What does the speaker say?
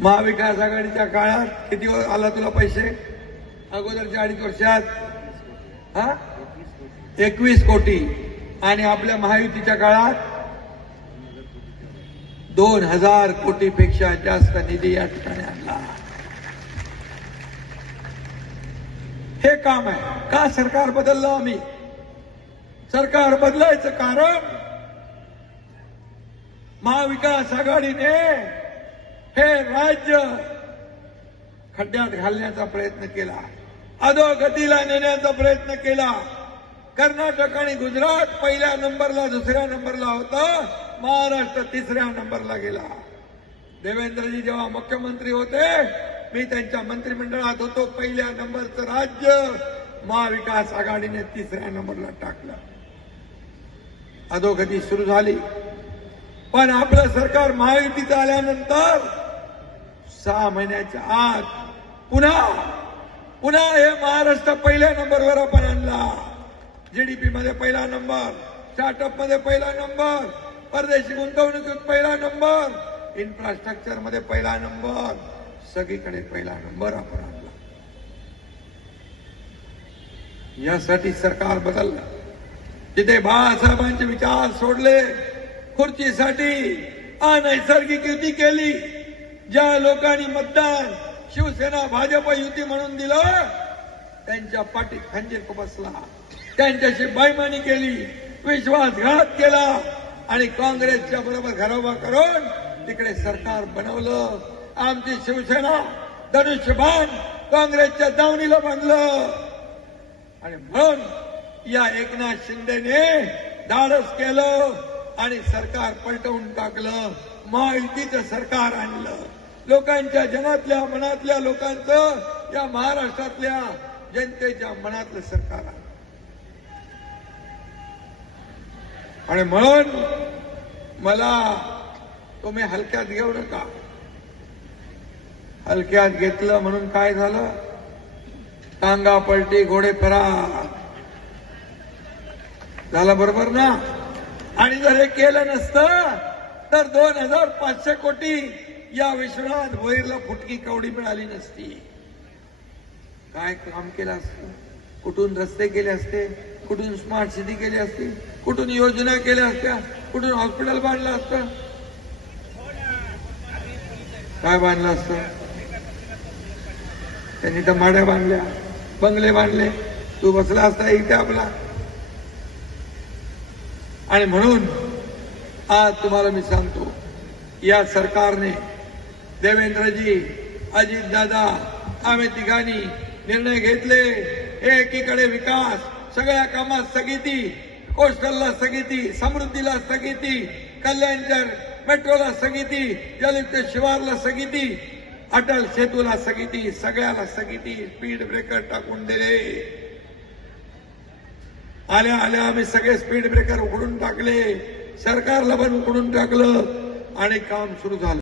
महाविकास आघाडीच्या काळात किती आला तुला पैसे? अगोदरच्या अडीच वर्षात. हा? एकवीस कोटी. आणि आपल्या महायुतीच्या काळात दोन हजार कोटीपेक्षा जास्त निधी या ठिकाणी आणला. हे काम आहे. का सरकार बदललं आम्ही? सरकार बदलायचं कारण महाविकास आघाडीने हे राज्य खड्ड्यात घालण्याचा प्रयत्न केला. अधोगतीला नेण्याचा प्रयत्न केला. कर्नाटक आणि गुजरात पहिल्या नंबरला दुसऱ्या नंबरला होता. महाराष्ट्र तिसऱ्या नंबरला गेला. देवेंद्रजी जेव्हा मुख्यमंत्री होते मी त्यांच्या मंत्रिमंडळात होतो. पहिल्या नंबरचं राज्य महाविकास आघाडीने तिसऱ्या नंबरला टाकलं. अधोगती सुरू झाली. पण आपलं सरकार महायुतीत आल्यानंतर सहा महिन्याच्या आत पुन्हा पुन्हा हे महाराष्ट्र पहिल्या नंबरवर आपण आणला. जीडीपी मध्ये पहिला नंबर स्टार्टअपमध्ये पहिला नंबर परदेशी गुंतवणुकीत पहिला नंबर इन्फ्रास्ट्रक्चरमध्ये पहिला नंबर सगळीकडे पहिला नंबर आपण आणला. यासाठी सरकार बदललं. तिथे बाळासाहेबांचे विचार सोडले खुर्चीसाठी अनैसर्गिक युती केली. ज्या लोकांनी मतदान शिवसेना भाजप युती म्हणून दिलं त्यांच्या पाठीत खंजीर बसला त्यांच्याशी बैमानी केली विश्वासघात केला आणि काँग्रेसच्या बरोबर घरोबा करून तिकडे सरकार बनवलं. आमची शिवसेना धनुष्यबाण काँग्रेसच्या दावणीला बांधलं. आणि म्हणून या एकनाथ शिंदेने धाडस केलं. आणि सरकार पलटवून टाकलं. महायुतीचं सरकार आणलं. लोकांच्या जनातल्या मनातल्या लोकांचं या महाराष्ट्रातल्या जनतेच्या मनातलं सरकार आणलं. आणि म्हणून मला तुम्ही हलक्यात घेऊ नका. हलक्यात घेतलं म्हणून काय झालं? टांगा पलटी घोडे फरा झालं बरोबर ना? आणि जर हे केलं नसतं तर दोन हजार पाचशे कोटी या विश्वनाथ भोईरला फुटकी कवडी मिळाली नसती. काय काम केलं असतं? कुठून रस्ते केले असते? कुठून स्मार्ट सिटी केली असती? कुठून योजना केल्या असत्या? कुठून हॉस्पिटल बांधलं असतं? काय बांधलं असतं? त्यांनी तर माड्या बांधल्या बंगले बांधले. तू बसला असता इथे आपला. आणि म्हणून आज तुम्हाला मी सांगतो या सरकारने देवेंद्रजी अजितदादा आम्ही तिघांनी निर्णय घेतले. एकीकडे विकास सगळ्या कामात स्थगिती कोस्टलला स्थगिती समृद्धीला स्थगिती कल्याणच्या मेट्रोला स्थगिती जलयुक्त शिवारला स्थगिती अटल सेतूला स्थगिती सगळ्याला स्थगिती स्पीड ब्रेकर टाकून दिले. आल्या आल्या आम्ही सगळे स्पीड ब्रेकर उघडून टाकले. सरकारला पण उघडून टाकलं आणि काम सुरू झालं.